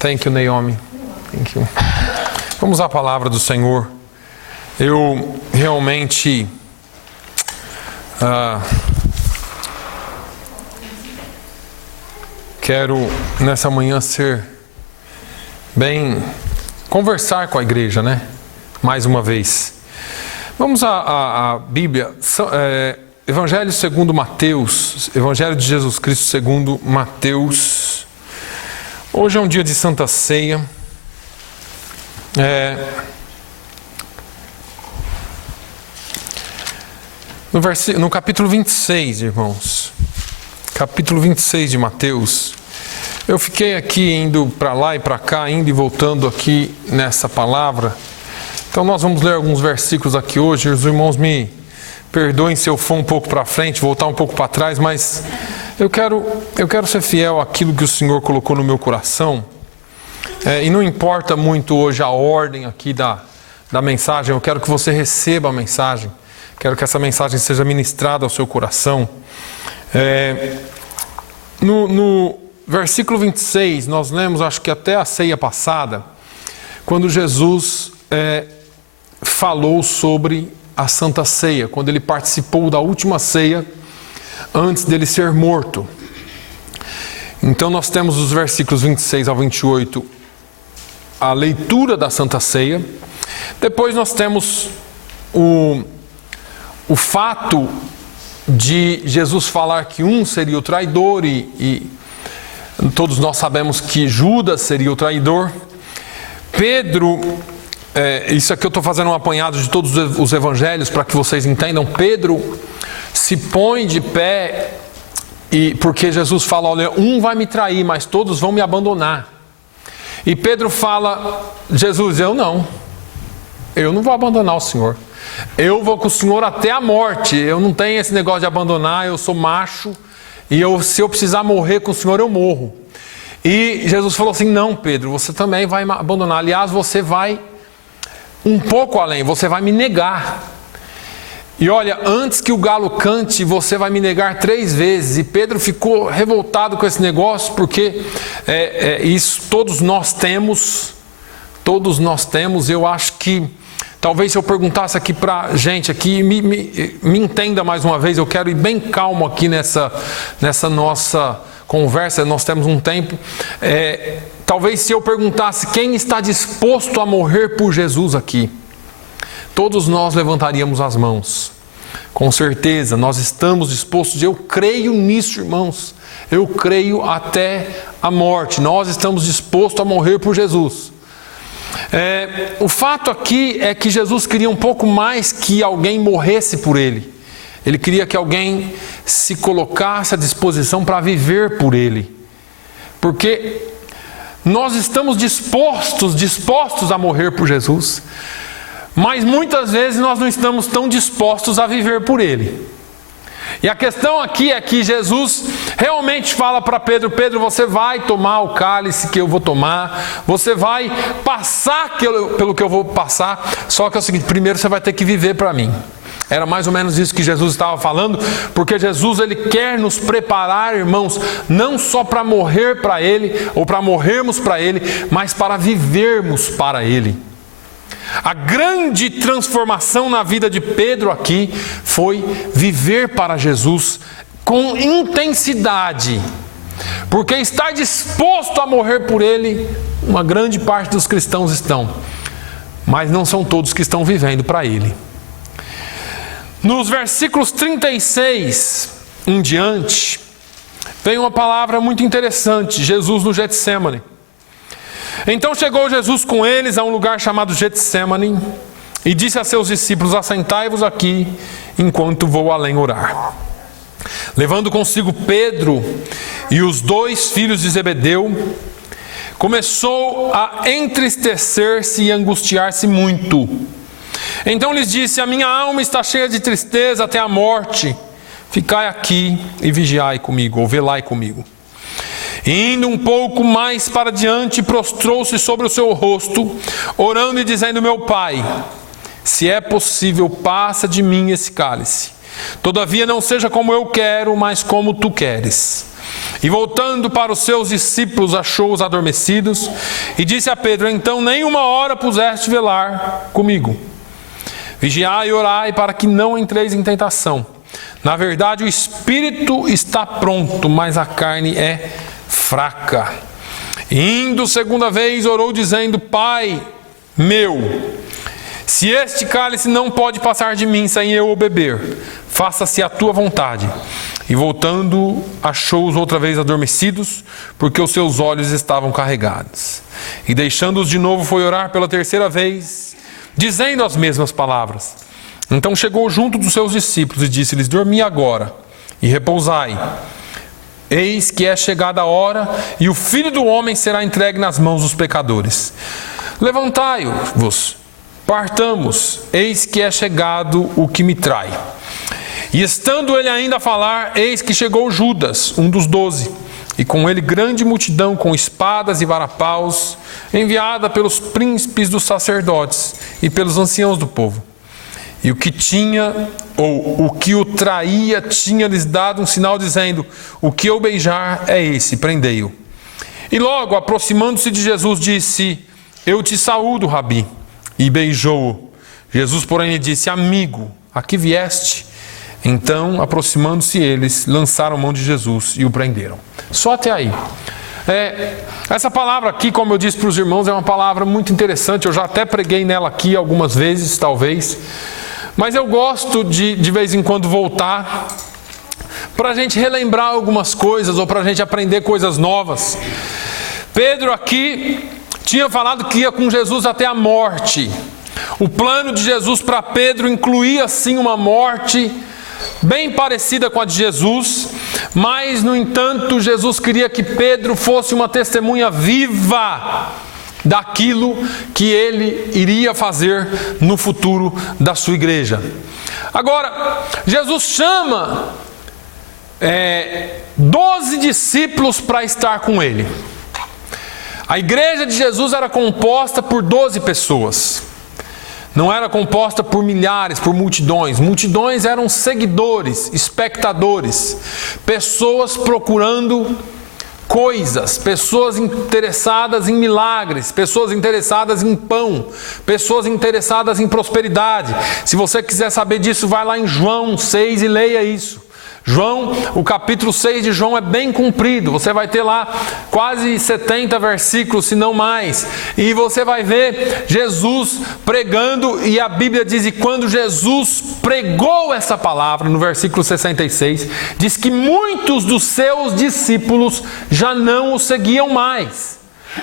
Thank you, Naomi. Thank you. Vamos à palavra do Senhor. Eu realmente quero nessa manhã conversar com a igreja, né? Mais uma vez. Vamos à Bíblia. Evangelho segundo Mateus, Evangelho de Jesus Cristo segundo Mateus. Hoje é um dia de Santa Ceia. No capítulo 26, irmãos. Capítulo 26 de Mateus. Eu fiquei aqui indo para lá e para cá, indo e voltando aqui nessa palavra. Então nós vamos ler alguns versículos aqui hoje. Os irmãos me perdoem se eu for um pouco para frente, voltar um pouco para trás, mas eu quero ser fiel àquilo que o Senhor colocou no meu coração. E não importa muito hoje a ordem aqui da mensagem, eu quero que você receba a mensagem. Quero que essa mensagem seja ministrada ao seu coração. No versículo 26, nós lemos, acho que até a ceia passada, quando Jesus falou sobre a Santa Ceia, quando ele participou da última ceia, antes dele ser morto. Então nós temos os versículos 26 ao 28, a leitura da Santa Ceia. Depois nós temos o fato de Jesus falar que um seria o traidor e todos nós sabemos que Judas seria o traidor. Pedro, isso aqui eu estou fazendo um apanhado de todos os evangelhos para que vocês entendam. Pedro se põe de pé porque Jesus fala, olha, um vai me trair, mas todos vão me abandonar. E Pedro fala, Jesus, eu não vou abandonar o Senhor. Eu vou com o Senhor até a morte. Eu não tenho esse negócio de abandonar, eu sou macho. E se eu precisar morrer com o Senhor, eu morro. E Jesus falou assim, não, Pedro, você também vai me abandonar. Aliás, você vai um pouco além, você vai me negar. E olha, antes que o galo cante, você vai me negar 3 vezes. E Pedro ficou revoltado com esse negócio, porque isso todos nós temos. Eu acho que talvez se eu perguntasse aqui para gente aqui, me entenda mais uma vez, eu quero ir bem calmo aqui nessa nossa conversa, nós temos um tempo. Talvez se eu perguntasse quem está disposto a morrer por Jesus aqui, todos nós levantaríamos as mãos. Com certeza, nós estamos dispostos, eu creio nisso, irmãos. Eu creio até a morte. Nós estamos dispostos a morrer por Jesus. O fato aqui é que Jesus queria um pouco mais que alguém morresse por Ele. Ele queria que alguém se colocasse à disposição para viver por Ele. Porque nós estamos dispostos a morrer por Jesus. Mas muitas vezes nós não estamos tão dispostos a viver por Ele. E a questão aqui é que Jesus realmente fala para Pedro, Pedro, você vai tomar o cálice que eu vou tomar, você vai passar pelo que eu vou passar, só que é o seguinte, primeiro você vai ter que viver para mim. Era mais ou menos isso que Jesus estava falando, porque Jesus ele quer nos preparar, irmãos, não só para morrer para Ele, ou para morrermos para Ele, mas para vivermos para Ele. A grande transformação na vida de Pedro aqui foi viver para Jesus com intensidade. Porque estar disposto a morrer por Ele, uma grande parte dos cristãos estão. Mas não são todos que estão vivendo para Ele. Nos versículos 36 em diante, vem uma palavra muito interessante, Jesus no Getsemane. Então chegou Jesus com eles a um lugar chamado Getsemane e disse a seus discípulos, assentai-vos aqui enquanto vou além orar. Levando consigo Pedro e os 2 filhos de Zebedeu, começou a entristecer-se e angustiar-se muito. Então lhes disse, a minha alma está cheia de tristeza até a morte. Ficai aqui e vigiai comigo, ou velai comigo. E indo um pouco mais para diante, prostrou-se sobre o seu rosto, orando e dizendo, meu Pai, se é possível, passa de mim esse cálice. Todavia não seja como eu quero, mas como tu queres. E voltando para os seus discípulos, achou-os adormecidos, e disse a Pedro: então nem uma hora puseste velar comigo. Vigiai e orai para que não entreis em tentação. Na verdade, o espírito está pronto, mas a carne é fraca. Indo segunda vez, orou dizendo: Pai meu, se este cálice não pode passar de mim sem eu o beber, faça-se a tua vontade. E voltando, achou-os outra vez adormecidos, porque os seus olhos estavam carregados. E deixando-os de novo, foi orar pela terceira vez, dizendo as mesmas palavras. Então chegou junto dos seus discípulos e disse-lhes: dormi agora e repousai. Eis que é chegada a hora, e o Filho do Homem será entregue nas mãos dos pecadores. Levantai-vos, partamos, eis que é chegado o que me trai. E estando ele ainda a falar, eis que chegou Judas, um dos 12, e com ele grande multidão com espadas e varapaus, enviada pelos príncipes dos sacerdotes e pelos anciãos do povo. E o que o traía tinha-lhes dado um sinal, dizendo: o que eu beijar é esse, prendei-o. E logo, aproximando-se de Jesus, disse: eu te saúdo, Rabi. E beijou-o. Jesus, porém, lhe disse: amigo, a que vieste? Então, aproximando-se eles, lançaram mão de Jesus e o prenderam. Só até aí. Essa palavra aqui, como eu disse para os irmãos, é uma palavra muito interessante. Eu já até preguei nela aqui algumas vezes, talvez. Mas eu gosto de vez em quando voltar para a gente relembrar algumas coisas ou para a gente aprender coisas novas. Pedro aqui tinha falado que ia com Jesus até a morte. O plano de Jesus para Pedro incluía sim uma morte bem parecida com a de Jesus, mas no entanto Jesus queria que Pedro fosse uma testemunha viva daquilo que ele iria fazer no futuro da sua igreja. Agora, Jesus chama 12 discípulos para estar com ele. A igreja de Jesus era composta por 12 pessoas. Não era composta por milhares, por multidões. Multidões eram seguidores, espectadores, pessoas procurando coisas, pessoas interessadas em milagres, pessoas interessadas em pão, pessoas interessadas em prosperidade. Se você quiser saber disso, vai lá em João 6 e leia isso. João, o capítulo 6 de João é bem comprido, você vai ter lá quase 70 versículos, se não mais, e você vai ver Jesus pregando, e a Bíblia diz que quando Jesus pregou essa palavra, no versículo 66, diz que muitos dos seus discípulos já não o seguiam mais,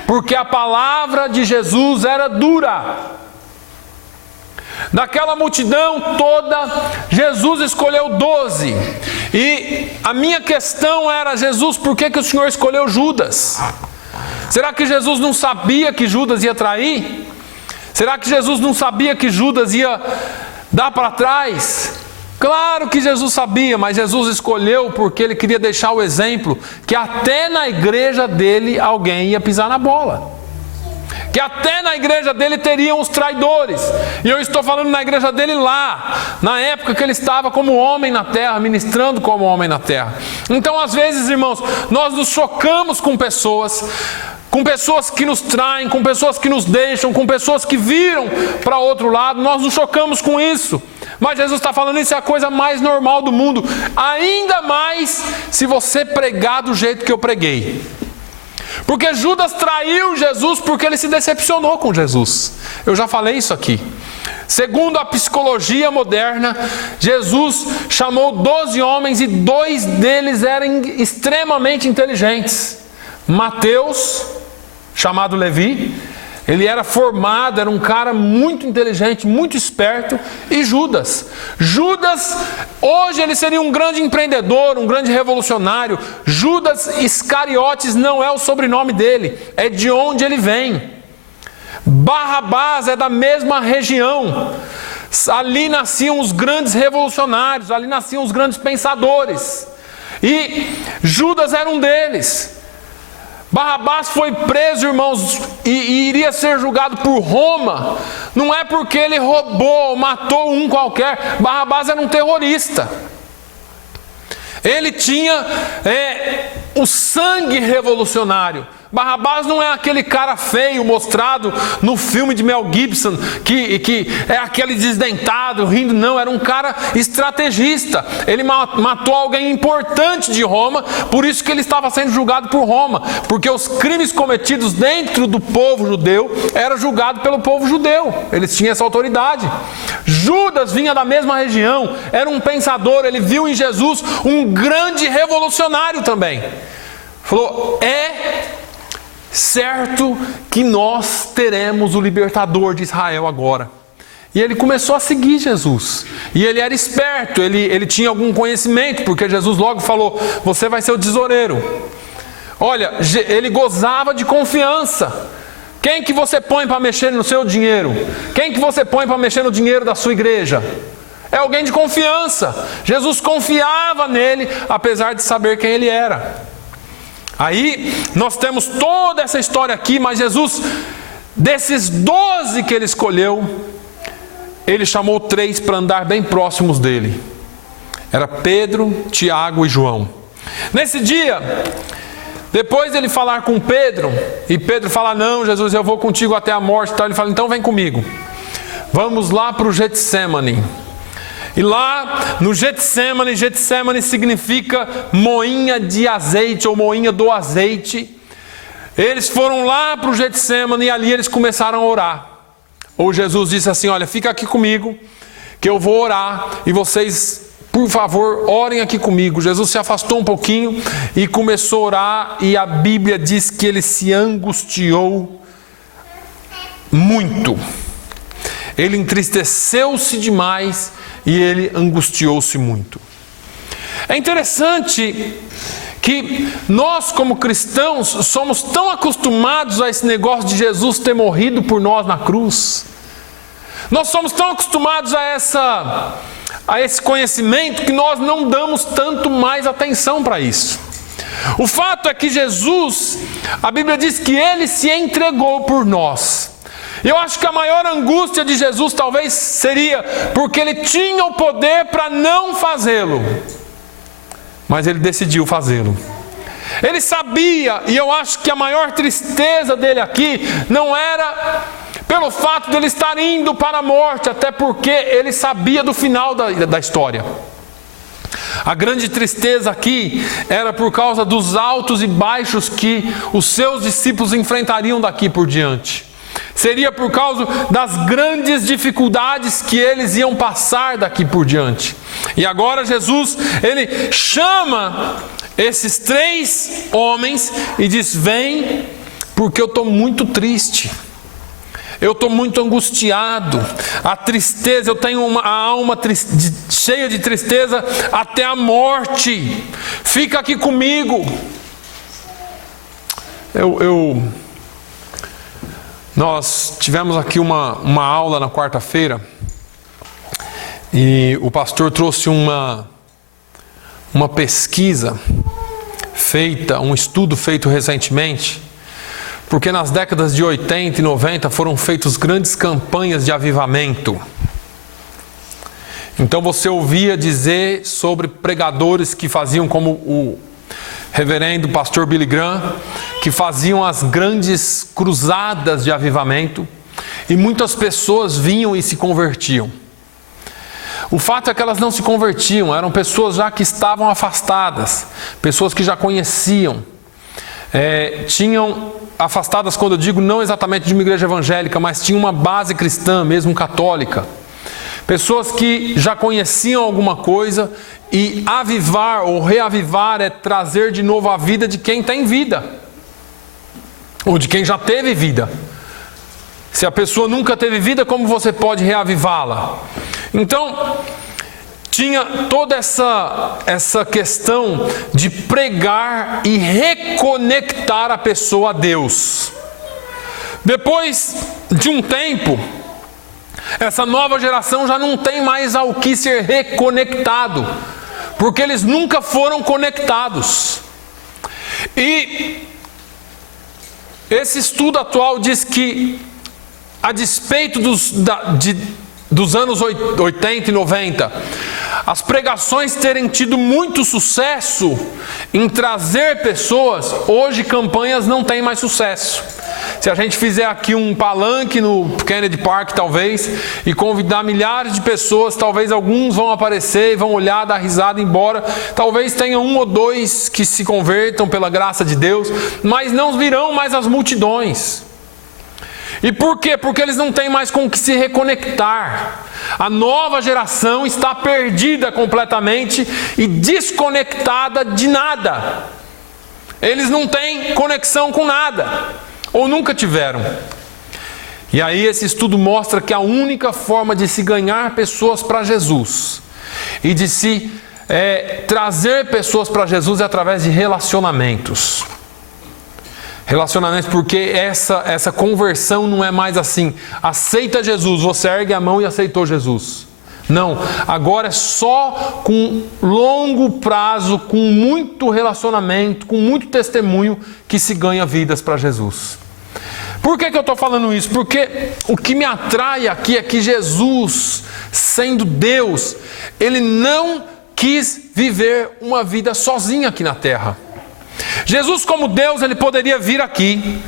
porque a palavra de Jesus era dura. Daquela multidão toda, Jesus escolheu 12. E a minha questão era: Jesus, por que o Senhor escolheu Judas? Será que Jesus não sabia que Judas ia trair? Será que Jesus não sabia que Judas ia dar para trás? Claro que Jesus sabia, mas Jesus escolheu porque ele queria deixar o exemplo que até na igreja dele alguém ia pisar na bola. Que até na igreja dele teriam os traidores. E eu estou falando na igreja dele lá, na época que ele estava como homem na terra, ministrando como homem na terra. Então, às vezes, irmãos, nós nos chocamos com pessoas que nos traem, com pessoas que nos deixam, com pessoas que viram para outro lado. Nós nos chocamos com isso. Mas Jesus está falando: isso é a coisa mais normal do mundo. Ainda mais se você pregar do jeito que eu preguei. Porque Judas traiu Jesus porque ele se decepcionou com Jesus. Eu já falei isso aqui. Segundo a psicologia moderna, Jesus chamou 12 homens e 2 deles eram extremamente inteligentes. Mateus, chamado Levi, ele era formado, era um cara muito inteligente, muito esperto. E Judas, hoje ele seria um grande empreendedor, um grande revolucionário. Judas Iscariotes não é o sobrenome dele, é de onde ele vem. Barrabás é da mesma região. Ali nasciam os grandes revolucionários, ali nasciam os grandes pensadores. E Judas era um deles. Barrabás foi preso, irmãos, e iria ser julgado por Roma. Não é porque ele roubou ou matou um qualquer. Barrabás era um terrorista. Ele tinha o sangue revolucionário. Barrabás não é aquele cara feio mostrado no filme de Mel Gibson, que é aquele desdentado, rindo. Não, era um cara estrategista. Ele matou alguém importante de Roma, por isso que ele estava sendo julgado por Roma, porque os crimes cometidos dentro do povo judeu eram julgados pelo povo judeu. Eles tinham essa autoridade. Judas vinha da mesma região, era um pensador, ele viu em Jesus um grande revolucionário também. Falou, certo que nós teremos o libertador de Israel agora. E ele começou a seguir Jesus. E ele era esperto, ele tinha algum conhecimento, porque Jesus logo falou, você vai ser o tesoureiro. Olha, ele gozava de confiança. Quem que você põe para mexer no seu dinheiro? Quem que você põe para mexer no dinheiro da sua igreja? É alguém de confiança. Jesus confiava nele, apesar de saber quem ele era. Aí, nós temos toda essa história aqui, mas Jesus, desses 12 que ele escolheu, ele chamou 3 para andar bem próximos dele. Era Pedro, Tiago e João. Nesse dia, depois dele falar com Pedro, e Pedro fala, não, Jesus, eu vou contigo até a morte. Então ele fala, então vem comigo. Vamos lá para o Getsemane. E lá no Getsemane, Getsemane significa moinha de azeite ou moinha do azeite. Eles foram lá para o Getsemane e ali eles começaram a orar. Ou Jesus disse assim, olha, fica aqui comigo, que eu vou orar e vocês, por favor, orem aqui comigo. Jesus se afastou um pouquinho e começou a orar, e a Bíblia diz que ele se angustiou muito. Ele entristeceu-se demais e ele angustiou-se muito. É interessante que nós, como cristãos, somos tão acostumados a esse negócio de Jesus ter morrido por nós na cruz. Nós somos tão acostumados a esse conhecimento que nós não damos tanto mais atenção para isso. O fato é que Jesus, a Bíblia diz que ele se entregou por nós. Eu acho que a maior angústia de Jesus talvez seria porque ele tinha o poder para não fazê-lo, mas ele decidiu fazê-lo. Ele sabia, e eu acho que a maior tristeza dele aqui não era pelo fato de ele estar indo para a morte, até porque ele sabia do final da história. A grande tristeza aqui era por causa dos altos e baixos que os seus discípulos enfrentariam daqui por diante. Seria por causa das grandes dificuldades que eles iam passar daqui por diante. E agora Jesus, ele chama esses 3 homens e diz, vem, porque eu estou muito triste. Eu estou muito angustiado. A tristeza, eu tenho a alma cheia de tristeza até a morte. Fica aqui comigo. Nós tivemos aqui uma aula na quarta-feira e o pastor trouxe uma pesquisa feita, um estudo feito recentemente, porque nas décadas de 80 e 90 foram feitas grandes campanhas de avivamento. Então você ouvia dizer sobre pregadores que faziam como o reverendo pastor Billy Graham, que faziam as grandes cruzadas de avivamento, e muitas pessoas vinham e se convertiam. O fato é que elas não se convertiam, eram pessoas já que estavam afastadas, pessoas que já conheciam, tinham afastadas, quando eu digo não exatamente de uma igreja evangélica, mas tinham uma base cristã, mesmo católica. Pessoas que já conheciam alguma coisa, e avivar ou reavivar é trazer de novo a vida de quem tem vida, ou de quem já teve vida. Se a pessoa nunca teve vida, como você pode reavivá-la? Então, tinha toda essa questão de pregar e reconectar a pessoa a Deus. Depois de um tempo, essa nova geração já não tem mais ao que ser reconectado, porque eles nunca foram conectados. E esse estudo atual diz que, a despeito dos anos 80 e 90, as pregações terem tido muito sucesso em trazer pessoas, hoje campanhas não têm mais sucesso. Se a gente fizer aqui um palanque no Kennedy Park, talvez, e convidar milhares de pessoas, talvez alguns vão aparecer e vão olhar, dar risada e ir embora. Talvez tenha um ou dois que se convertam pela graça de Deus, mas não virão mais as multidões. E por quê? Porque eles não têm mais com o que se reconectar. A nova geração está perdida completamente e desconectada de nada. Eles não têm conexão com nada, ou nunca tiveram. E aí esse estudo mostra que a única forma de se ganhar pessoas para Jesus e de se trazer pessoas para Jesus é através de relacionamentos. Relacionamentos, porque essa conversão não é mais assim, aceita Jesus, você ergue a mão e aceitou Jesus. Não, agora é só com longo prazo, com muito relacionamento, com muito testemunho que se ganha vidas para Jesus. Por que eu estou falando isso? Porque o que me atrai aqui é que Jesus, sendo Deus, Ele não quis viver uma vida sozinho aqui na terra. Jesus, como Deus, Ele poderia vir aqui,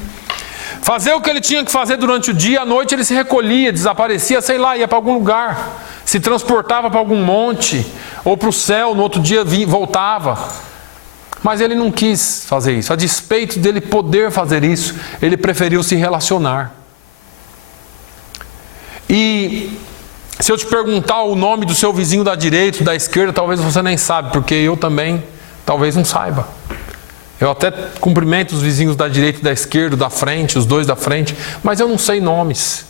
fazer o que Ele tinha que fazer durante o dia, à noite Ele se recolhia, desaparecia, sei lá, ia para algum lugar, se transportava para algum monte, ou para o céu, no outro dia voltava. Mas Ele não quis fazer isso. A despeito dele poder fazer isso, Ele preferiu se relacionar. E se eu te perguntar o nome do seu vizinho da direita, da esquerda, talvez você nem sabe, porque eu também talvez não saiba. Eu até cumprimento os vizinhos da direita e da esquerda, da frente, os dois da frente, mas eu não sei nomes.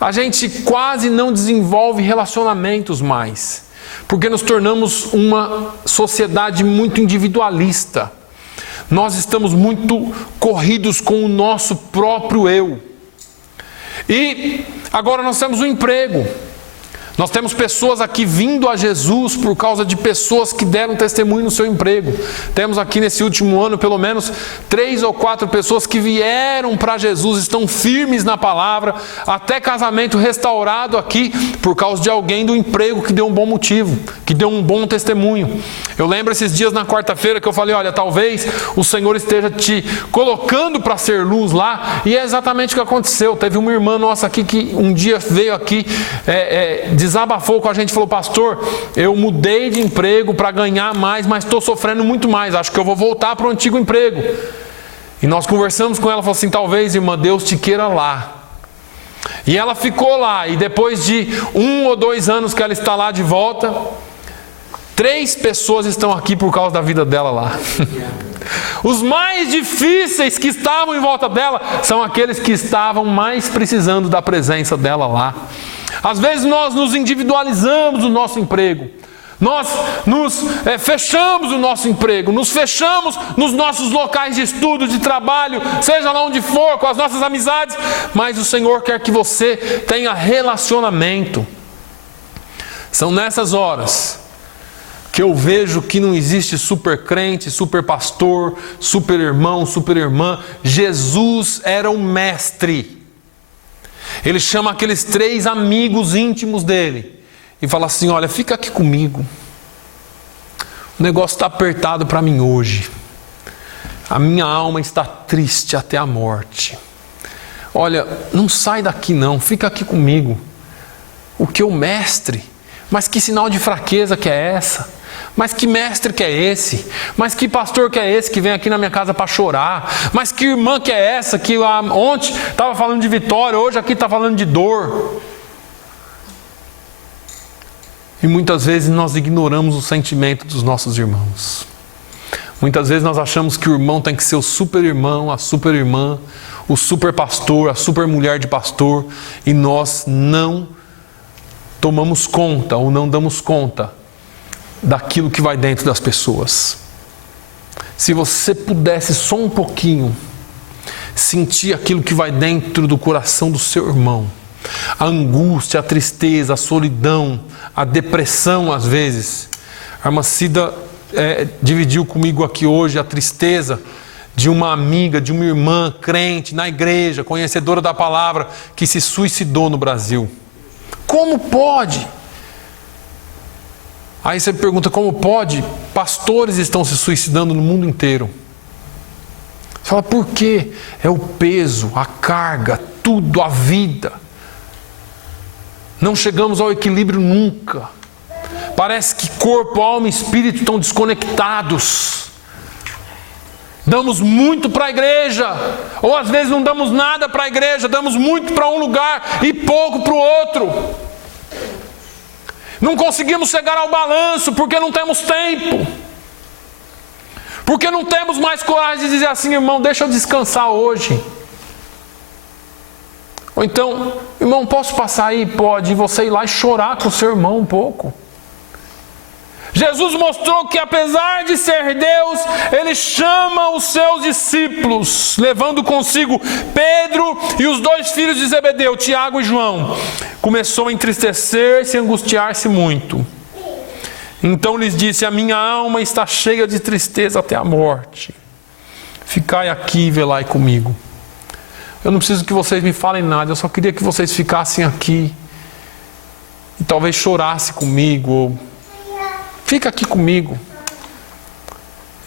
A gente quase não desenvolve relacionamentos mais, porque nos tornamos uma sociedade muito individualista. Nós estamos muito corridos com o nosso próprio eu. E agora nós temos um emprego. Nós temos pessoas aqui vindo a Jesus por causa de pessoas que deram testemunho no seu emprego. Temos aqui nesse último ano pelo menos 3 ou 4 pessoas que vieram para Jesus, estão firmes na palavra, até casamento restaurado aqui por causa de alguém do emprego que deu um bom motivo, que deu um bom testemunho. Eu lembro esses dias na quarta-feira que eu falei, olha, talvez o Senhor esteja te colocando para ser luz lá, e é exatamente o que aconteceu. Teve uma irmã nossa aqui que um dia veio aqui, desabafou com a gente, falou, pastor, eu mudei de emprego para ganhar mais, mas estou sofrendo muito mais, acho que eu vou voltar para o antigo emprego. E nós conversamos com ela, falou assim, talvez, irmã, Deus te queira lá. E ela ficou lá, e depois de 1 ou 2 anos que ela está lá de volta, 3 pessoas estão aqui por causa da vida dela lá. Os mais difíceis que estavam em volta dela são aqueles que estavam mais precisando da presença dela lá. Às vezes nós nos individualizamos no nosso emprego, nós nos fechamos no nosso emprego, nos fechamos nos nossos locais de estudo, de trabalho, seja lá onde for, com as nossas amizades, mas o Senhor quer que você tenha relacionamento. São nessas horas que eu vejo que não existe super crente, super pastor, super irmão, super irmã. Jesus era o mestre. Ele chama aqueles 3 amigos íntimos dele e fala assim, olha, fica aqui comigo. O negócio está apertado para mim hoje. A minha alma está triste até a morte. Olha, não sai daqui não, fica aqui comigo. O que o mestre? Mas que sinal de fraqueza que é essa? Mas que mestre que é esse? Mas que pastor que é esse que vem aqui na minha casa para chorar? Mas que irmã que é essa que ontem estava falando de vitória, hoje aqui está falando de dor? E muitas vezes nós ignoramos o sentimento dos nossos irmãos. Muitas vezes nós achamos que o irmão tem que ser o super irmão, a super irmã, o super pastor, a super mulher de pastor, e nós não tomamos conta ou não damos conta daquilo que vai dentro das pessoas. Se você pudesse só um pouquinho sentir aquilo que vai dentro do coração do seu irmão, a angústia, a tristeza, a solidão, a depressão às vezes. A irmã Cida dividiu comigo aqui hoje a tristeza de uma amiga, de uma irmã crente na igreja, conhecedora da palavra, que se suicidou no Brasil. Como pode? Aí você pergunta, como pode? Pastores estão se suicidando no mundo inteiro. Você fala, por quê? É o peso, a carga, tudo, a vida. Não chegamos ao equilíbrio nunca. Parece que corpo, alma e espírito estão desconectados. Damos muito para a igreja, ou às vezes não damos nada para a igreja, damos muito para um lugar e pouco para o outro. Não conseguimos chegar ao balanço porque não temos tempo. Porque não temos mais coragem de dizer assim, irmão, deixa eu descansar hoje. Ou então, irmão, posso passar aí? Pode. E você ir lá e chorar com o seu irmão um pouco. Jesus mostrou que apesar de ser Deus, Ele chama os seus discípulos, levando consigo Pedro e os 2 filhos de Zebedeu, Tiago e João. Começou a entristecer-se e angustiar-se muito. Então lhes disse, a minha alma está cheia de tristeza até a morte. Ficai aqui e velai comigo. Eu não preciso que vocês me falem nada, eu só queria que vocês ficassem aqui e talvez chorassem comigo, ou fica aqui comigo.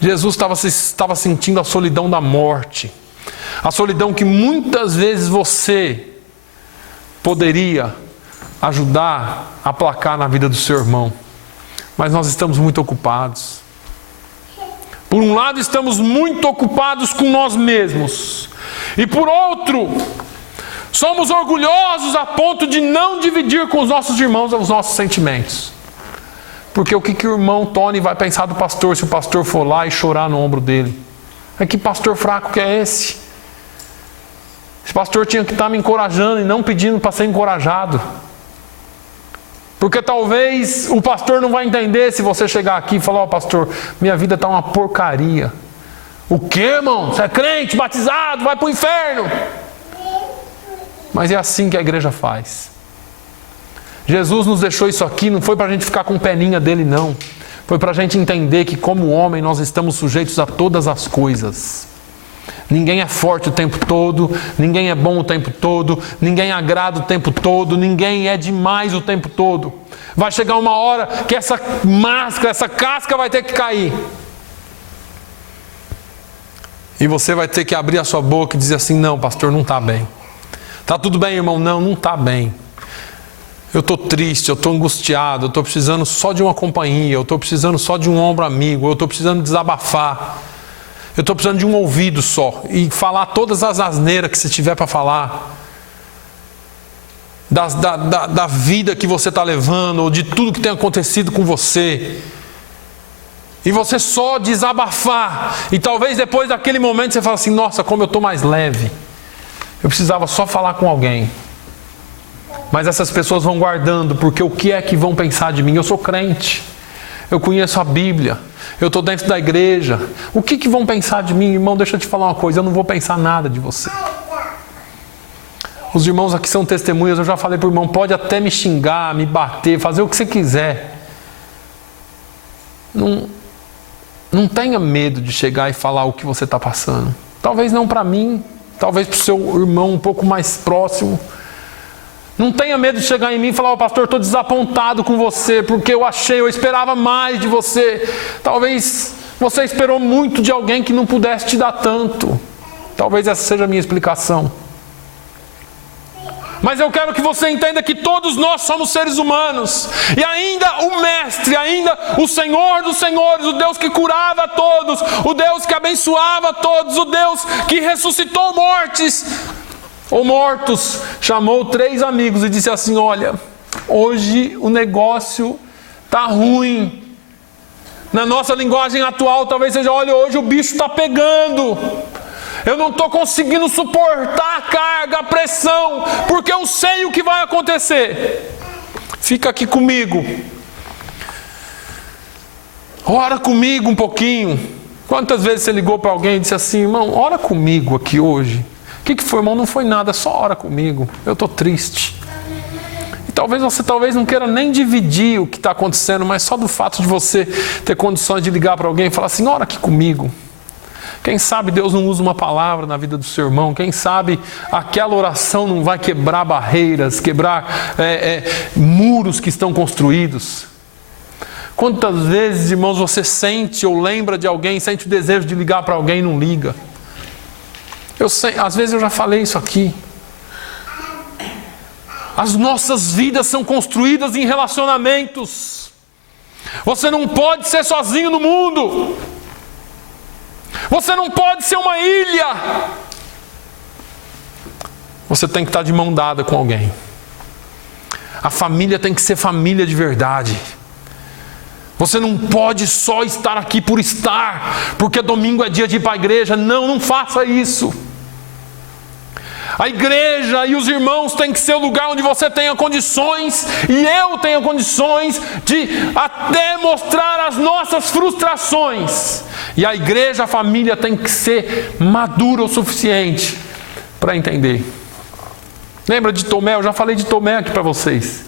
Jesus estava sentindo a solidão da morte. A solidão que muitas vezes você poderia ajudar a aplacar na vida do seu irmão. Mas nós estamos muito ocupados. Por um lado, estamos muito ocupados com nós mesmos. E por outro, somos orgulhosos a ponto de não dividir com os nossos irmãos os nossos sentimentos. Porque o que o irmão Tony vai pensar do pastor se o pastor for lá e chorar no ombro dele? É que pastor fraco que é esse? Esse pastor tinha que estar me encorajando e não pedindo para ser encorajado. Porque talvez o pastor não vai entender se você chegar aqui e falar, pastor, minha vida está uma porcaria. O quê, irmão? Você é crente, batizado, vai para o inferno. Mas é assim que a igreja faz. Jesus nos deixou isso aqui, não foi para a gente ficar com peninha dele, não. Foi para a gente entender que como homem nós estamos sujeitos a todas as coisas. Ninguém é forte o tempo todo, ninguém é bom o tempo todo, ninguém agrada o tempo todo, ninguém é demais o tempo todo. Vai chegar uma hora que essa máscara, essa casca vai ter que cair. E você vai ter que abrir a sua boca e dizer assim, não, pastor, não está bem. Está tudo bem, irmão? Não, não está bem. Eu estou triste, eu estou angustiado, eu estou precisando só de uma companhia, eu estou precisando só de um ombro amigo, eu estou precisando desabafar. Eu estou precisando de um ouvido só e falar todas as asneiras que você tiver para falar. Da vida que você está levando, ou de tudo que tem acontecido com você. E você só desabafar. E talvez depois daquele momento você fale assim, nossa, como eu estou mais leve. Eu precisava só falar com alguém. Mas essas pessoas vão guardando, porque o que é que vão pensar de mim? Eu sou crente. Eu conheço a Bíblia. Eu estou dentro da igreja. O que vão pensar de mim? Irmão, deixa eu te falar uma coisa. Eu não vou pensar nada de você. Os irmãos aqui são testemunhas. Eu já falei para o irmão, pode até me xingar, me bater, fazer o que você quiser. Não tenha medo de chegar e falar o que você está passando. Talvez não para mim, talvez para o seu irmão um pouco mais próximo. Não tenha medo de chegar em mim e falar, pastor, estou desapontado com você, porque eu esperava mais de você. Talvez você esperou muito de alguém que não pudesse te dar tanto. Talvez essa seja a minha explicação. Mas eu quero que você entenda que todos nós somos seres humanos. E ainda o Mestre, ainda o Senhor dos Senhores, o Deus que curava a todos, o Deus que abençoava a todos, o Deus que ressuscitou mortos, chamou 3 amigos e disse assim, olha, hoje o negócio está ruim. Na nossa linguagem atual talvez seja, olha, hoje o bicho está pegando. Eu não estou conseguindo suportar a carga, a pressão, porque eu sei o que vai acontecer. Fica aqui comigo. Ora comigo um pouquinho. Quantas vezes você ligou para alguém e disse assim, irmão, ora comigo aqui hoje. O que foi, irmão? Não foi nada, só ora comigo. Eu estou triste. E talvez você não queira nem dividir o que está acontecendo, mas só do fato de você ter condições de ligar para alguém e falar assim, ora aqui comigo. Quem sabe Deus não usa uma palavra na vida do seu irmão. Quem sabe aquela oração não vai quebrar barreiras, quebrar muros que estão construídos. Quantas vezes, irmãos, você sente ou lembra de alguém, sente o desejo de ligar para alguém e não liga? Eu sei, às vezes eu já falei isso aqui. As nossas vidas são construídas em relacionamentos. Você não pode ser sozinho no mundo. Você não pode ser uma ilha. Você tem que estar de mão dada com alguém. A família tem que ser família de verdade. Você não pode só estar aqui por estar, porque domingo é dia de ir para a igreja. Não faça isso. A igreja e os irmãos têm que ser o lugar onde você tenha condições, e eu tenho condições, de até mostrar as nossas frustrações. E a igreja, a família tem que ser madura o suficiente para entender. Lembra de Tomé? Eu já falei de Tomé aqui para vocês.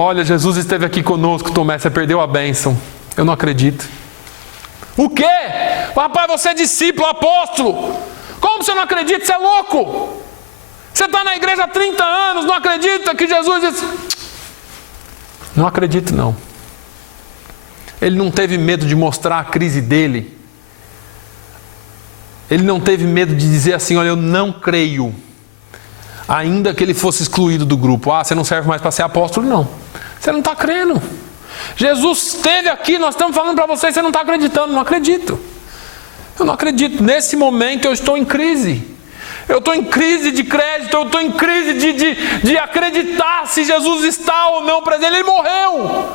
Olha, Jesus esteve aqui conosco, Tomé, você perdeu a bênção. Eu não acredito. O quê? Rapaz, você é discípulo, apóstolo. Como você não acredita? Você é louco. Você está na igreja há 30 anos, não acredita que Jesus disse... Não acredito, não. Ele não teve medo de mostrar a crise dele. Ele não teve medo de dizer assim, olha, eu não creio. Ainda que ele fosse excluído do grupo. Ah, você não serve mais para ser apóstolo? Não. Você não está crendo. Jesus esteve aqui, nós estamos falando para você, você não está acreditando. Não acredito. Eu não acredito. Nesse momento eu estou em crise. Eu estou em crise de crédito, eu estou em crise de acreditar se Jesus está ou não presente. Ele morreu.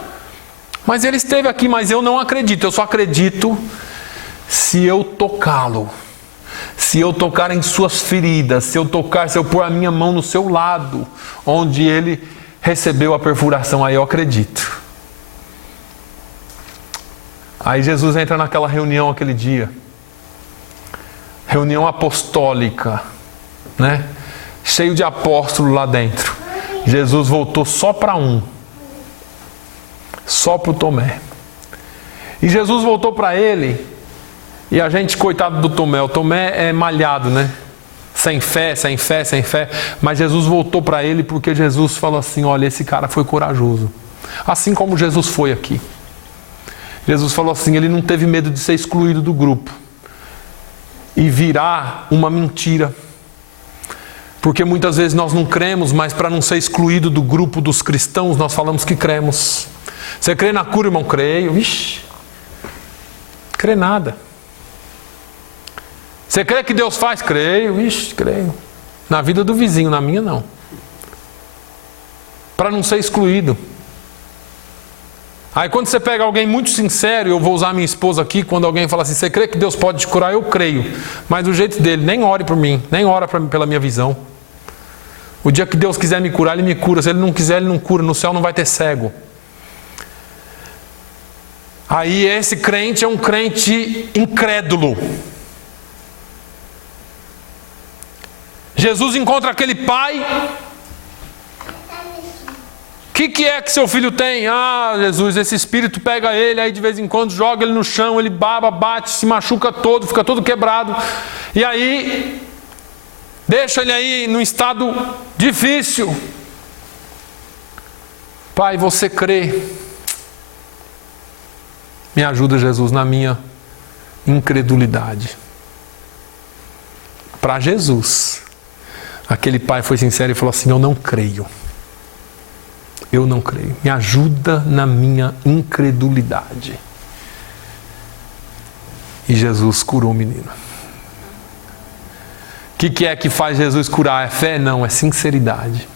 Mas ele esteve aqui, mas eu não acredito. Eu só acredito se eu tocá-lo. Se eu tocar em suas feridas, se eu pôr a minha mão no seu lado, onde ele recebeu a perfuração, aí eu acredito. Aí Jesus entra naquela reunião aquele dia, reunião apostólica, né? Cheio de apóstolos lá dentro. Jesus voltou só para um, só para o Tomé. E Jesus voltou para ele. E a gente, coitado do Tomé, o Tomé é malhado, né? Sem fé. Mas Jesus voltou para ele porque Jesus falou assim, olha, esse cara foi corajoso. Assim como Jesus foi aqui. Jesus falou assim, ele não teve medo de ser excluído do grupo. E virar uma mentira. Porque muitas vezes nós não cremos, mas para não ser excluído do grupo dos cristãos, nós falamos que cremos. Você crê na cura, irmão? Creio. Ixi, crê nada. Você crê que Deus faz? Creio. Ixi, creio. Na vida do vizinho, na minha não. Para não ser excluído. Aí quando você pega alguém muito sincero, eu vou usar minha esposa aqui, quando alguém fala assim, você crê que Deus pode te curar? Eu creio. Mas do jeito dele, nem ore por mim, nem ora pela minha visão. O dia que Deus quiser me curar, Ele me cura. Se Ele não quiser, Ele não cura. No céu não vai ter cego. Aí esse crente é um crente incrédulo. Jesus encontra aquele pai. O que é que seu filho tem? Ah, Jesus, esse espírito pega ele, aí de vez em quando joga ele no chão, ele baba, bate, se machuca todo, fica todo quebrado. E aí, deixa ele aí num estado difícil. Pai, você crê? Me ajuda, Jesus, na minha incredulidade. Para Jesus, aquele pai foi sincero e falou assim, eu não creio. Eu não creio. Me ajuda na minha incredulidade. E Jesus curou o menino. O que é que faz Jesus curar? É fé? Não, é sinceridade.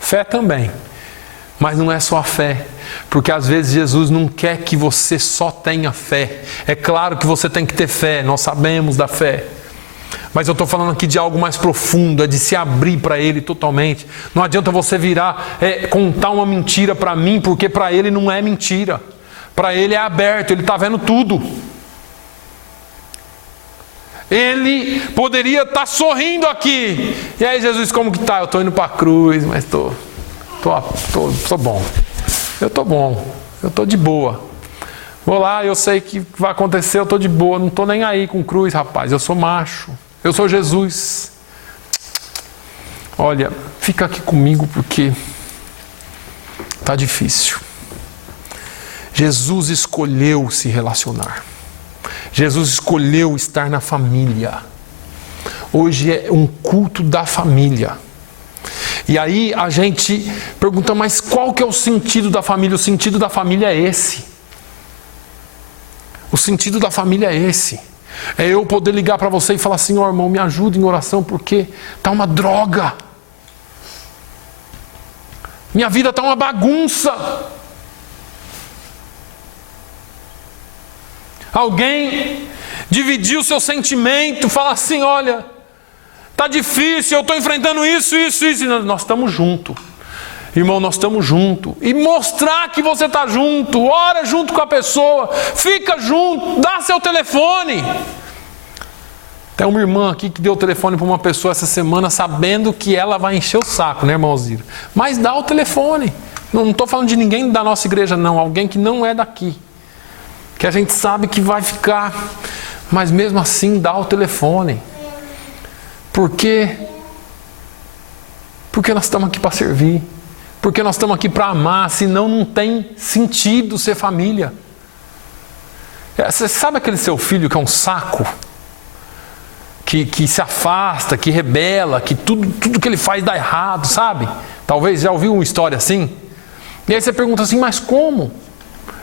Fé também. Mas não é só a fé. Porque às vezes Jesus não quer que você só tenha fé. É claro que você tem que ter fé. Nós sabemos da fé. Mas eu estou falando aqui de algo mais profundo, é de se abrir para Ele totalmente. Não adianta você virar, contar uma mentira para mim, porque para Ele não é mentira. Para Ele é aberto, Ele está vendo tudo. Ele poderia estar sorrindo aqui. E aí Jesus, como que está? Eu estou indo para a cruz, mas estou bom. Eu estou bom, eu estou de boa. Vou lá, eu sei que vai acontecer, eu estou de boa, não estou nem aí com cruz, rapaz, eu sou macho. Eu sou Jesus. Olha, fica aqui comigo porque Está difícil. Jesus escolheu se relacionar. Jesus escolheu estar na família. Hoje é um culto da família. E aí a gente pergunta, mas qual que é o sentido da família? O sentido da família é esse. O sentido da família é esse. É eu poder ligar para você e falar assim, ó irmão, me ajuda em oração porque está uma droga. Minha vida está uma bagunça. Alguém dividir o seu sentimento, falar assim, olha, está difícil, eu estou enfrentando isso. E nós estamos juntos. Irmão, nós estamos juntos. E mostrar que você está junto, ora junto com a pessoa, fica junto, dá seu telefone. Tem uma irmã aqui que deu o telefone para uma pessoa essa semana, sabendo que ela vai encher o saco, né, irmão Zira? Mas dá o telefone. Não estou falando de ninguém da nossa igreja, não. Alguém que não é daqui. Que a gente sabe que vai ficar, mas mesmo assim dá o telefone. Por quê? Porque nós estamos aqui para servir. Porque nós estamos aqui para amar, senão não tem sentido ser família. Você sabe aquele seu filho que é um saco? Que se afasta, que rebela, que tudo que ele faz dá errado, sabe? Talvez já ouviu uma história assim? E aí você pergunta assim, mas como?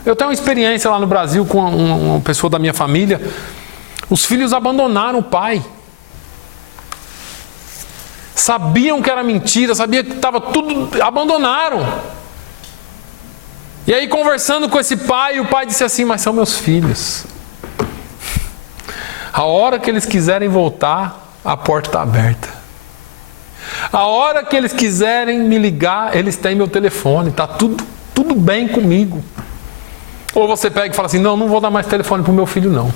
Eu tenho uma experiência lá no Brasil com uma pessoa da minha família. Os filhos abandonaram o pai. Sabiam que era mentira, sabiam que estava tudo... Abandonaram. E aí conversando com esse pai, o pai disse assim, mas são meus filhos. A hora que eles quiserem voltar, a porta está aberta. A hora que eles quiserem me ligar, eles têm meu telefone, está tudo bem comigo. Ou você pega e fala assim, não vou dar mais telefone para o meu filho não.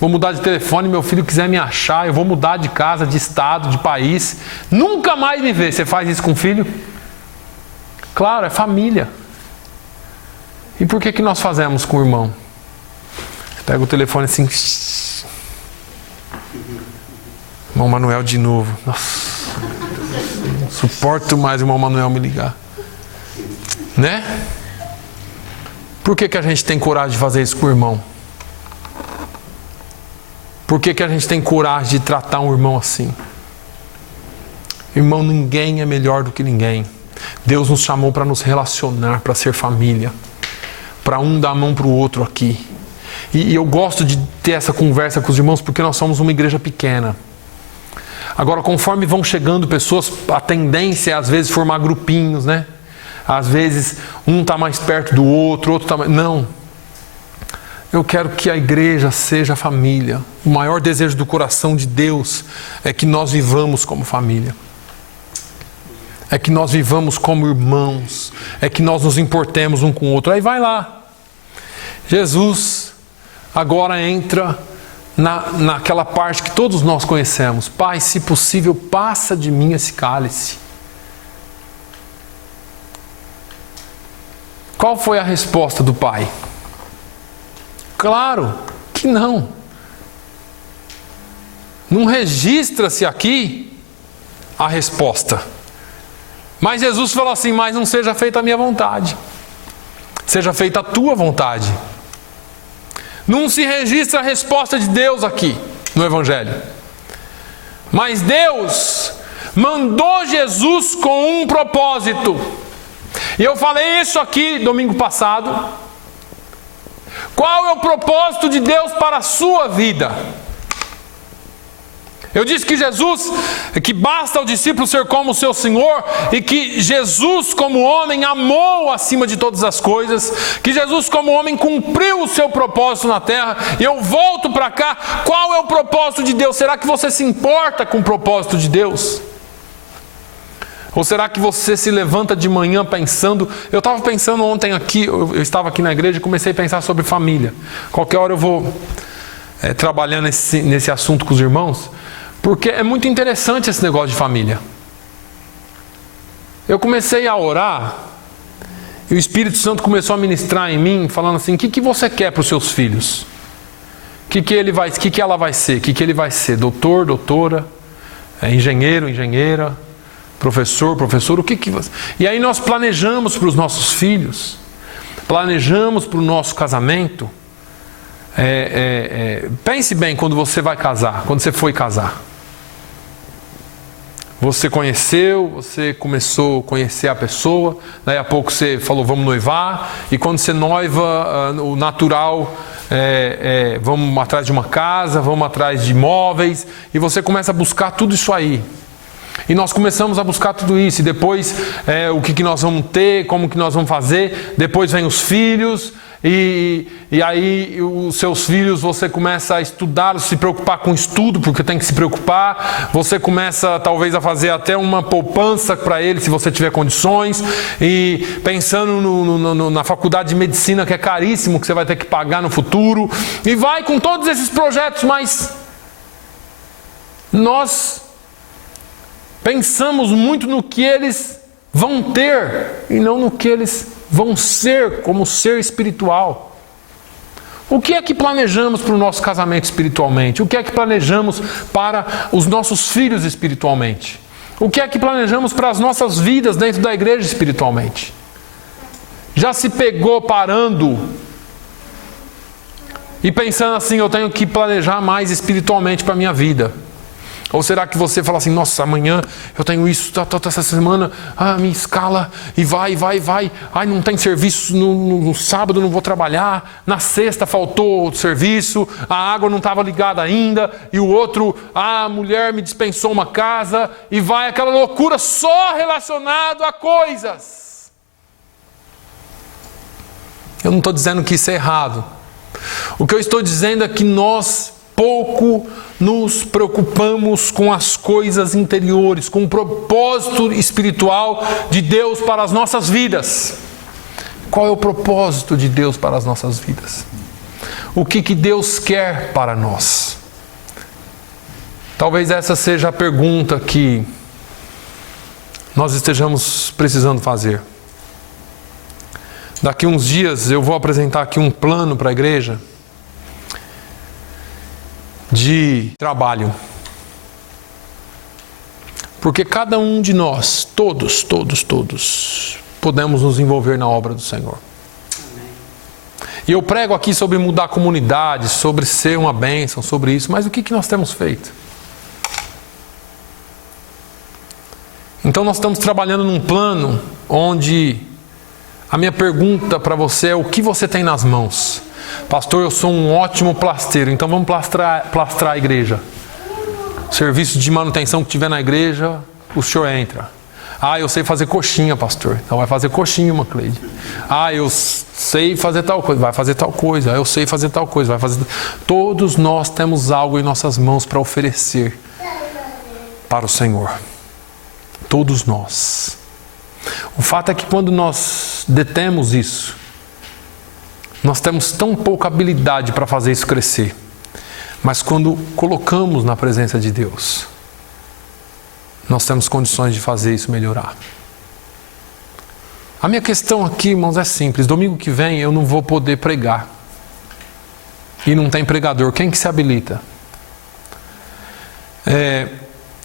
Vou mudar de telefone, meu filho quiser me achar, eu vou mudar de casa, de estado, de país. Nunca mais me ver. Você faz isso com o filho? Claro, é família. E por que nós fazemos com o irmão? Você pega o telefone assim... Irmão Manuel de novo. Nossa, não suporto mais o irmão Manuel me ligar. Né? Por que a gente tem coragem de fazer isso com o irmão? Por que a gente tem coragem de tratar um irmão assim? Irmão, ninguém é melhor do que ninguém. Deus nos chamou para nos relacionar, para ser família. Para um dar a mão para o outro aqui. E eu gosto de ter essa conversa com os irmãos porque nós somos uma igreja pequena. Agora, conforme vão chegando pessoas, a tendência é às vezes formar grupinhos, né? Às vezes um está mais perto do outro está mais... Não. Eu quero que a igreja seja família. O maior desejo do coração de Deus é que nós vivamos como família. É que nós vivamos como irmãos. É que nós nos importemos um com o outro. Aí vai lá. Jesus agora entra naquela parte que todos nós conhecemos. Pai, se possível, passa de mim esse cálice. Qual foi a resposta do pai? Claro que não. Não registra-se aqui a resposta. Mas Jesus falou assim, mas não seja feita a minha vontade. Seja feita a tua vontade. Não se registra a resposta de Deus aqui no Evangelho. Mas Deus mandou Jesus com um propósito. E eu falei isso aqui domingo passado. Qual é o propósito de Deus para a sua vida? Eu disse que Jesus, que basta ao discípulo ser como o seu Senhor, e que Jesus como homem amou acima de todas as coisas, que Jesus como homem cumpriu o seu propósito na terra. E eu volto para cá, qual é o propósito de Deus? Será que você se importa com o propósito de Deus? Ou será que você se levanta de manhã pensando... Eu estava pensando ontem aqui, eu estava aqui na igreja e comecei a pensar sobre família. Qualquer hora eu vou trabalhando nesse assunto com os irmãos, porque é muito interessante esse negócio de família. Eu comecei a orar e o Espírito Santo começou a ministrar em mim, falando assim, o que você quer para os seus filhos? O que ela vai ser? O que ele vai ser? Doutor, doutora, engenheiro, engenheira... Professor, o que você... E aí nós planejamos para os nossos filhos, planejamos para o nosso casamento. Pense bem quando você vai casar, quando você foi casar. Você conheceu, você começou a conhecer a pessoa, daí a pouco você falou, vamos noivar, e quando você noiva, o natural vamos atrás de uma casa, vamos atrás de imóveis, e você começa a buscar tudo isso aí. E nós começamos a buscar tudo isso, e depois o que nós vamos ter, como que nós vamos fazer, depois vem os filhos, e aí os seus filhos, você começa a estudar, se preocupar com estudo, porque tem que se preocupar, você começa talvez a fazer até uma poupança para eles, se você tiver condições, e pensando na faculdade de medicina, que é caríssimo, que você vai ter que pagar no futuro, e vai com todos esses projetos, mas nós pensamos muito no que eles vão ter, e não no que eles vão ser como ser espiritual. O que é que planejamos para o nosso casamento espiritualmente? O que é que planejamos para os nossos filhos espiritualmente? O que é que planejamos para as nossas vidas dentro da igreja espiritualmente? Já se pegou parando e pensando assim, eu tenho que planejar mais espiritualmente para a minha vida? Ou será que você fala assim, nossa, amanhã eu tenho isso, essa semana, minha escala, e vai, ai, não tem serviço no sábado, não vou trabalhar, na sexta faltou serviço, a água não estava ligada ainda, e o outro, a mulher me dispensou uma casa, e vai aquela loucura só relacionado a coisas. Eu não estou dizendo que isso é errado. O que eu estou dizendo é que nós pouco nos preocupamos com as coisas interiores, com o propósito espiritual de Deus para as nossas vidas. Qual é o propósito de Deus para as nossas vidas? O que Deus quer para nós? Talvez essa seja a pergunta que nós estejamos precisando fazer. Daqui uns dias eu vou apresentar aqui um plano para a igreja de trabalho. Porque cada um de nós, todos, podemos nos envolver na obra do Senhor. E eu prego aqui sobre mudar a comunidade, sobre ser uma bênção, sobre isso, mas o que nós temos feito? Então nós estamos trabalhando num plano onde a minha pergunta para você é: o que você tem nas mãos? Pastor, eu sou um ótimo plasteiro, então vamos plastrar a igreja. Serviço de manutenção que tiver na igreja, o senhor entra. Eu sei fazer coxinha, pastor. Então vai fazer coxinha, Macleide. Eu sei fazer tal coisa, vai fazer tal coisa. Eu sei fazer tal coisa, vai fazer... Todos nós temos algo em nossas mãos para oferecer para o Senhor. Todos nós. O fato é que quando nós detemos isso, nós temos tão pouca habilidade para fazer isso crescer. Mas quando colocamos na presença de Deus, nós temos condições de fazer isso melhorar. A minha questão aqui, irmãos, é simples. Domingo que vem eu não vou poder pregar. E não tem pregador. Quem que se habilita?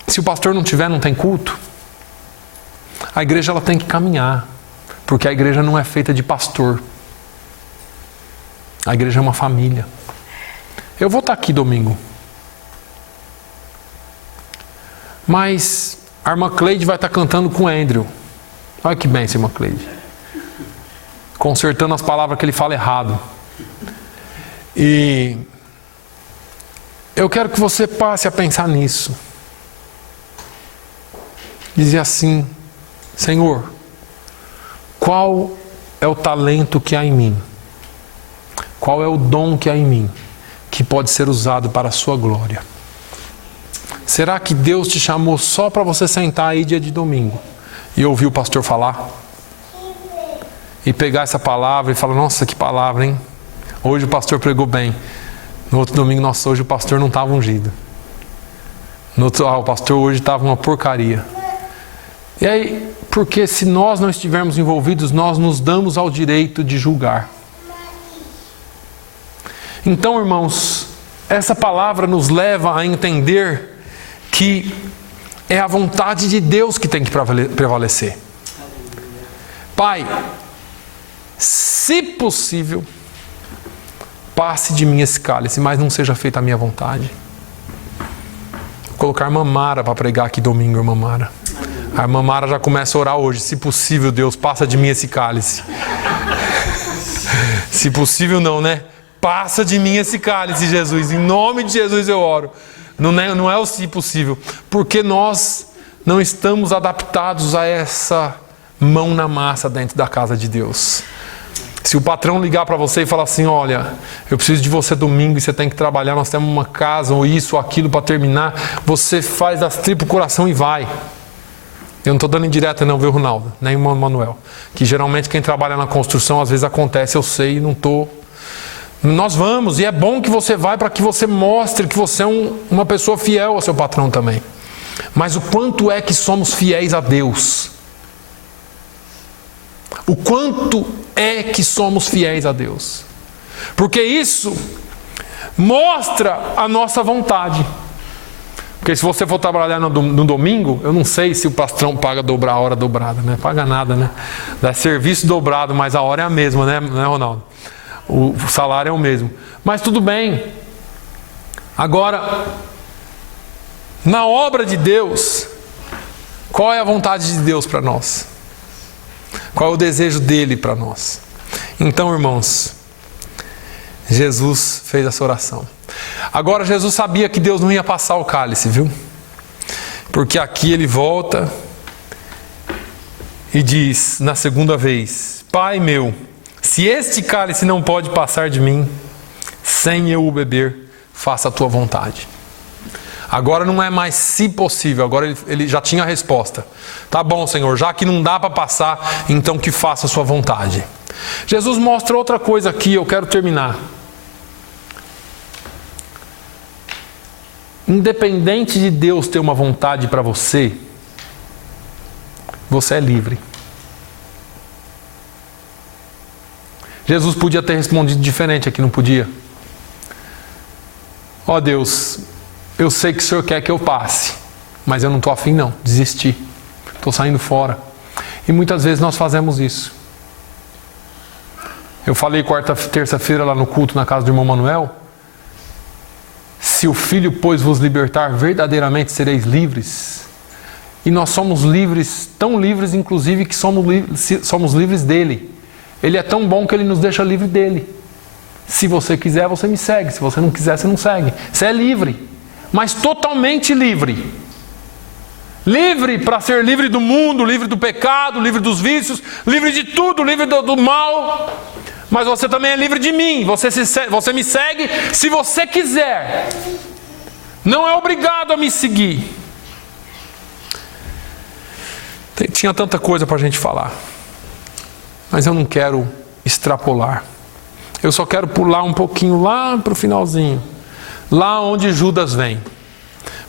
Se o pastor não tiver, não tem culto. A igreja ela tem que caminhar. Porque a igreja não é feita de pastor. A igreja é uma família. Eu vou estar aqui domingo. Mas a irmã Cleide vai estar cantando com o Andrew. Olha que bem, irmã Cleide. Consertando as palavras que ele fala errado. E eu quero que você passe a pensar nisso. Dizer assim: Senhor, qual é o talento que há em mim? Qual é o dom que há em mim que pode ser usado para a sua glória? Será que Deus te chamou só para você sentar aí dia de domingo e ouvir o pastor falar? E pegar essa palavra e falar: nossa, que palavra, hein? Hoje o pastor pregou bem. No outro domingo, nossa, hoje o pastor não estava ungido. No outro, o pastor hoje estava uma porcaria. E aí, porque se nós não estivermos envolvidos, nós nos damos ao direito de julgar. Então, irmãos, essa palavra nos leva a entender que é a vontade de Deus que tem que prevalecer. Pai, se possível, passe de mim esse cálice, mas não seja feita a minha vontade. Vou colocar a irmã Mara para pregar aqui domingo, irmã Mara. A irmã Mara já começa a orar hoje. Se possível, Deus, passa de mim esse cálice. Se possível não, né? Passa de mim esse cálice, Jesus. Em nome de Jesus eu oro. Não é o se possível. Porque nós não estamos adaptados a essa mão na massa dentro da casa de Deus. Se o patrão ligar para você e falar assim, olha, eu preciso de você domingo e você tem que trabalhar, nós temos uma casa ou isso ou aquilo para terminar, você faz das tripas o coração e vai. Eu não estou dando indireta não, viu, Ronaldo? Nem o Manuel. Que geralmente quem trabalha na construção, às vezes acontece, eu sei, e não estou... Nós vamos, e é bom que você vai para que você mostre que você é uma pessoa fiel ao seu patrão também. Mas o quanto é que somos fiéis a Deus? O quanto é que somos fiéis a Deus? Porque isso mostra a nossa vontade. Porque se você for trabalhar no domingo, eu não sei se o patrão paga a hora dobrada, né? Paga nada, né? Dá serviço dobrado, mas a hora é a mesma, né, Ronaldo? O salário é o mesmo. Mas tudo bem. Agora, na obra de Deus, qual é a vontade de Deus para nós? Qual é o desejo dele para nós? Então, irmãos, Jesus fez essa oração. Agora, Jesus sabia que Deus não ia passar o cálice, viu? Porque aqui ele volta e diz na segunda vez: Pai meu, se este cálice não pode passar de mim, sem eu o beber, faça a tua vontade. Agora não é mais se possível, agora ele já tinha a resposta. Tá bom, Senhor, já que não dá para passar, então que faça a sua vontade. Jesus mostra outra coisa aqui, eu quero terminar. Independente de Deus ter uma vontade para você, você é livre. Jesus podia ter respondido diferente aqui, não podia? Ó Deus, eu sei que o Senhor quer que eu passe, mas eu não estou afim não, desisti, estou saindo fora. E muitas vezes nós fazemos isso. Eu falei terça-feira lá no culto na casa do irmão Manuel, se o Filho, pois, vos libertar, verdadeiramente sereis livres. E nós somos livres, tão livres inclusive que somos livres dele. Ele é tão bom que ele nos deixa livre dele. Se você quiser, você me segue. Se você não quiser, você não segue. Você é livre, mas totalmente livre. Livre para ser livre do mundo, livre do pecado, livre dos vícios, livre de tudo, livre do mal. Mas você também é livre de mim. Você me segue se você quiser. Não é obrigado a me seguir. Tinha tanta coisa para a gente falar. Mas eu não quero extrapolar. Eu só quero pular um pouquinho lá para o finalzinho. Lá onde Judas vem.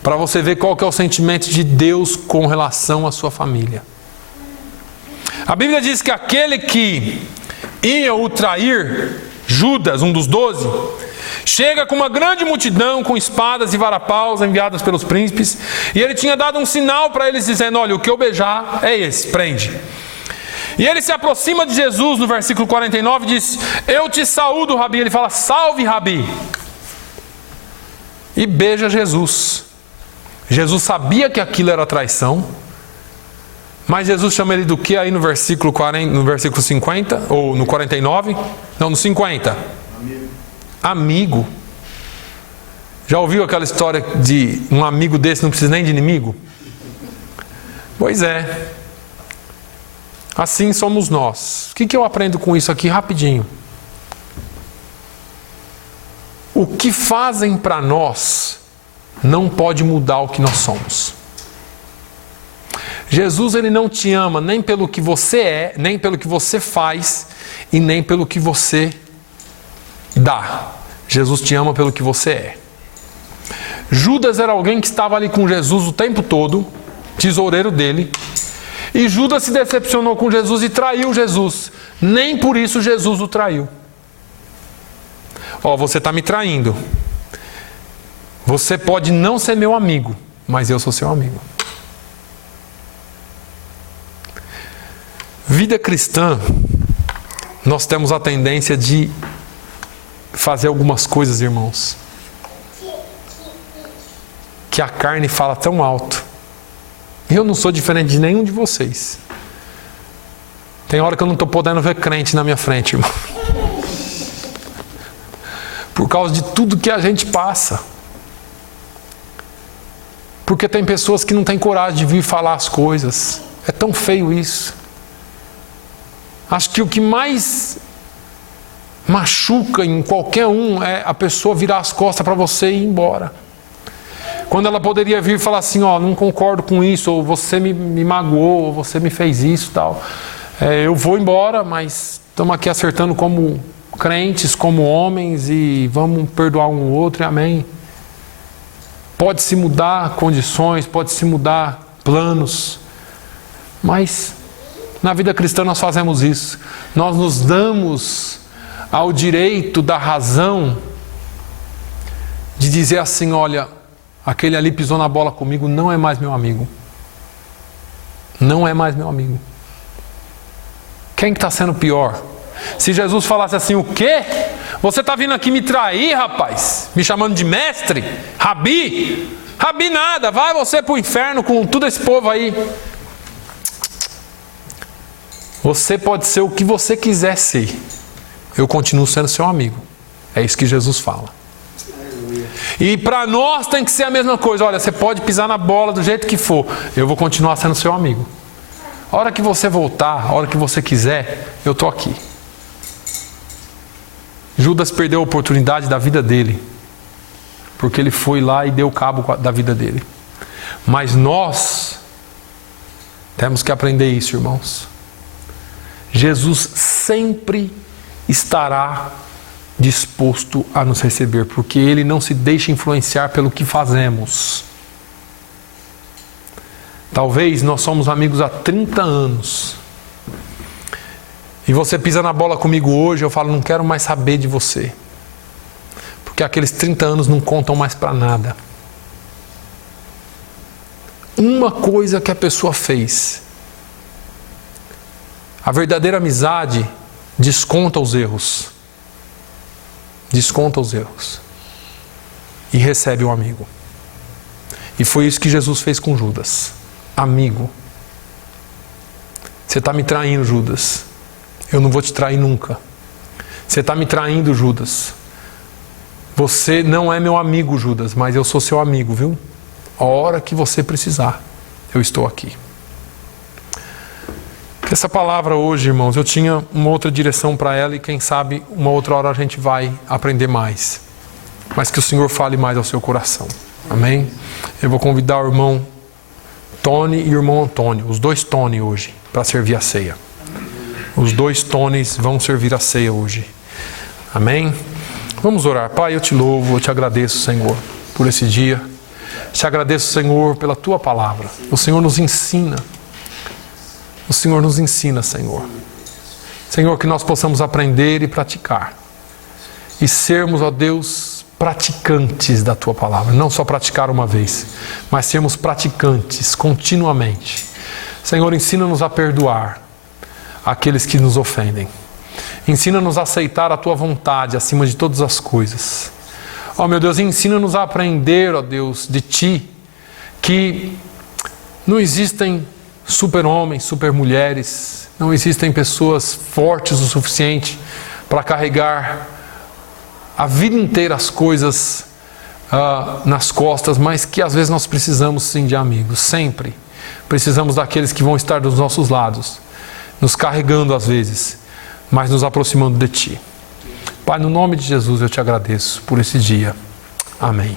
Para você ver qual que é o sentimento de Deus com relação à sua família. A Bíblia diz que aquele que ia o trair, Judas, um dos 12, chega com uma grande multidão, com espadas e varapaus enviadas pelos príncipes, e ele tinha dado um sinal para eles dizendo, olha, o que eu beijar é esse, prende. E ele se aproxima de Jesus no versículo 49 e diz, eu te saúdo, Rabi. Ele fala, salve, Rabi. E beija Jesus. Jesus sabia que aquilo era traição, mas Jesus chama ele do que aí no versículo 50, ou no 49? Não, no 50. Amigo. Já ouviu aquela história de um amigo desse não precisa nem de inimigo? Pois é. Assim somos nós. O que eu aprendo com isso aqui rapidinho? O que fazem para nós não pode mudar o que nós somos. Jesus, ele não te ama nem pelo que você é, nem pelo que você faz e nem pelo que você dá. Jesus te ama pelo que você é. Judas era alguém que estava ali com Jesus o tempo todo, tesoureiro dele, e Judas se decepcionou com Jesus e traiu Jesus. Nem por isso Jesus o traiu. Ó, você está me traindo. Você pode não ser meu amigo, mas eu sou seu amigo. vida cristã, nós temos a tendência de fazer algumas coisas, irmãos, que a carne fala tão alto. Eu não sou diferente de nenhum de vocês. Tem hora que eu não estou podendo ver crente na minha frente, irmão. Por causa de tudo que a gente passa. Porque tem pessoas que não têm coragem de vir falar as coisas. É tão feio isso. Acho que o que mais machuca em qualquer um é a pessoa virar as costas para você e ir embora. Quando ela poderia vir e falar assim, ó, não concordo com isso, ou você me magoou, ou você me fez isso e tal. Eu vou embora, mas estamos aqui acertando como crentes, como homens, e vamos perdoar um outro, e amém. Pode-se mudar condições, pode-se mudar planos, mas na vida cristã nós fazemos isso. Nós nos damos ao direito da razão de dizer assim, olha, aquele ali pisou na bola comigo, não é mais meu amigo. Não é mais meu amigo. Quem que está sendo pior? Se Jesus falasse assim, o quê? Você está vindo aqui me trair, rapaz? Me chamando de mestre? Rabi? Rabi nada, vai você para o inferno com todo esse povo aí. Você pode ser o que você quiser ser. Eu continuo sendo seu amigo. É isso que Jesus fala. E para nós tem que ser a mesma coisa. Olha, você pode pisar na bola do jeito que for. Eu vou continuar sendo seu amigo. A hora que você voltar, a hora que você quiser, eu estou aqui. Judas perdeu a oportunidade da vida dele, porque ele foi lá e deu cabo da vida dele. Mas nós temos que aprender isso, irmãos. Jesus sempre estará disposto a nos receber, porque Ele não se deixa influenciar pelo que fazemos. Talvez nós somos amigos há 30 anos. E você pisa na bola comigo hoje, eu falo, não quero mais saber de você. Porque aqueles 30 anos não contam mais para nada. Uma coisa que a pessoa fez. A verdadeira amizade desconta os erros. Desconta os erros. E recebe um amigo. E foi isso que Jesus fez com Judas. Amigo. Você está me traindo, Judas. Eu não vou te trair nunca. Você está me traindo, Judas. Você não é meu amigo, Judas, mas eu sou seu amigo, viu? A hora que você precisar, eu estou aqui. Essa palavra hoje, irmãos, eu tinha uma outra direção para ela e quem sabe uma outra hora a gente vai aprender mais. Mas que o Senhor fale mais ao seu coração. Amém? Eu vou convidar o irmão Tony e o irmão Antônio, os dois Tony hoje, para servir a ceia. Os dois Tonys vão servir a ceia hoje. Amém? Vamos orar. Pai, eu te louvo, eu te agradeço, Senhor, por esse dia. Te agradeço, Senhor, pela tua palavra. O Senhor nos ensina. O Senhor nos ensina, Senhor. Senhor, que nós possamos aprender e praticar. E sermos, ó Deus, praticantes da tua palavra. Não só praticar uma vez, mas sermos praticantes continuamente. Senhor, ensina-nos a perdoar aqueles que nos ofendem. Ensina-nos a aceitar a tua vontade acima de todas as coisas. Ó meu Deus, ensina-nos a aprender, ó Deus, de ti, que não existem super-homens, super-mulheres, não existem pessoas fortes o suficiente para carregar a vida inteira as coisas nas costas, mas que às vezes nós precisamos sim de amigos, sempre. Precisamos daqueles que vão estar dos nossos lados, nos carregando às vezes, mas nos aproximando de ti. Pai, no nome de Jesus eu te agradeço por esse dia. Amém.